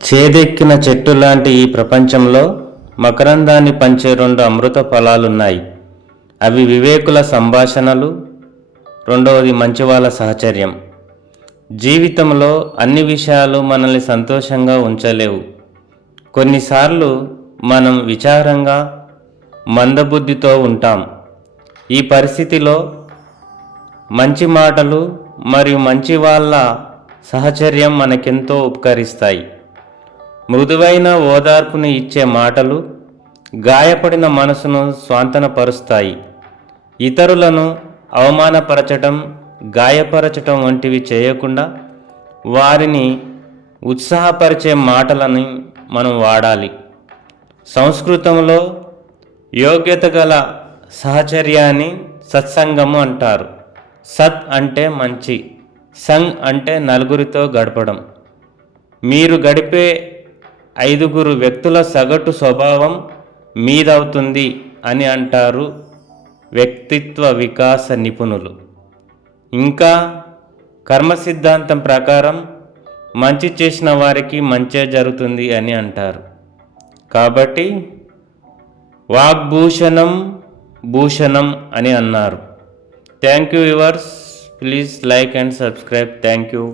చేదెక్కిన చెట్టు లాంటి ఈ ప్రపంచంలో మకరందాన్ని పంచే రెండు అమృత ఫలాలున్నాయి. అవి వివేకుల సంభాషణలు, రెండవది మంచివాళ్ళ సహచర్యం. జీవితంలో అన్ని విషయాలు మనల్ని సంతోషంగా ఉంచలేవు. కొన్నిసార్లు మనం విచారంగా, మందబుద్ధితో ఉంటాం. ఈ పరిస్థితిలో మంచి మాటలు మరియు మంచి వాళ్ళ సహచర్యం మనకెంతో ఉపకరిస్తాయి. మృదువైన ఓదార్పుని ఇచ్చే మాటలు గాయపడిన మనసును స్వాంతనపరుస్తాయి. ఇతరులను అవమానపరచటం, గాయపరచటం వంటివి చేయకుండా వారిని ఉత్సాహపరిచే మాటలని మనం వాడాలి. సంస్కృతంలో యోగ్యత గల సహచర్యాన్ని సత్సంగము అంటారు. సత్ అంటే మంచి, సంగ్ అంటే నలుగురితో గడపడం. మీరు గడిపే 5 వ్యక్తుల సగటు స్వభావం మీదవుతుంది అని అంటారు వ్యక్తిత్వ వికాస నిపుణులు. ఇంకా కర్మ సిద్ధాంతం ప్రకారం మంచి చేసిన వారికి మంచే జరుగుతుంది అని అంటారు. కాబట్టి వాగ్భూషణం భూషణం అని అన్నారు. Thank you viewers. Please like and subscribe. Thank you.